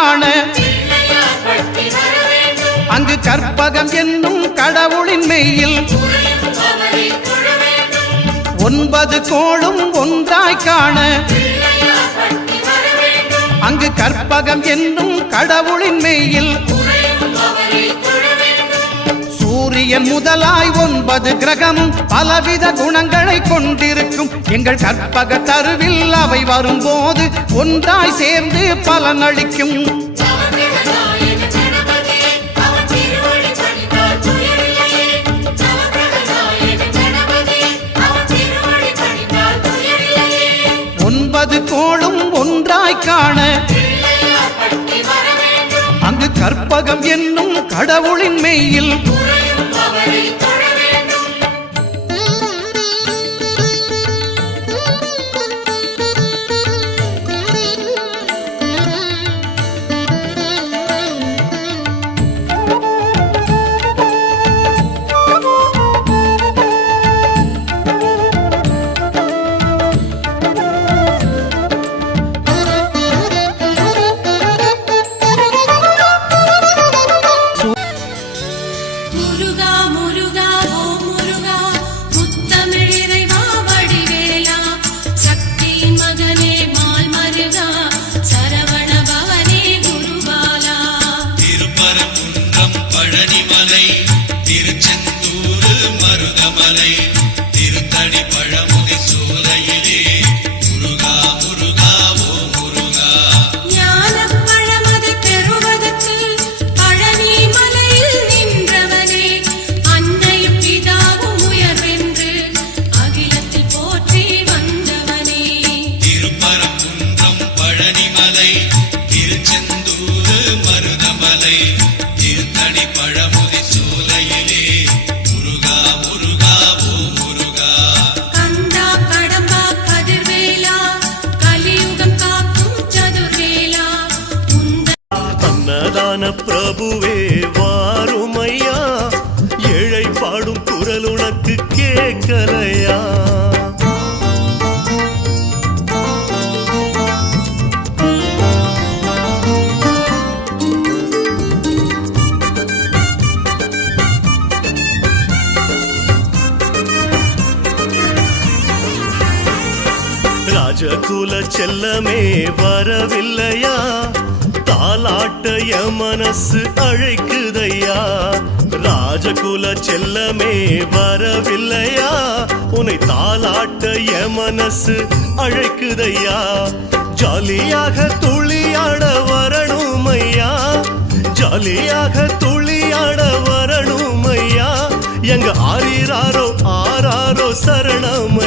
காண அங்கு கற்பகம் என்னும் கடவுளின் மெய்யில் 9 கோளும் ஒன்றாய் காண அங்கு கற்பகம் என்னும் கடவுளின் மெய்யில் சூரியன் முதலாய் 9 கிரகமும் பலவித குணங்களை கொண்டிருக்கும் எங்கள் கற்பக தருவில் அவை வரும்போது ஒன்றாய் சேர்ந்து பலனளிக்கும். கோளும் ஒன்றாய் காண அங்கு கற்பகம் என்னும் கடவுளின் மெய்யில் பிரபுவே வாருமையா ஏழை பாடும் குரல் உனக்கு கேட்கலையா? ராஜகுல செல்லமே வரவில்லையா? தாலாட்டைய மனசு அழைக்குதையா? ராஜகுல செல்லமே வரவில்லையா? உன்னை தாலாட்டைய மனசு அழைக்குதையா? ஜாலியாக துளியாட வரணுமையா, ஜாலியாக துளியாட வரணுமையா? எங்க ஆரிராரோ ஆராரோ சரணம்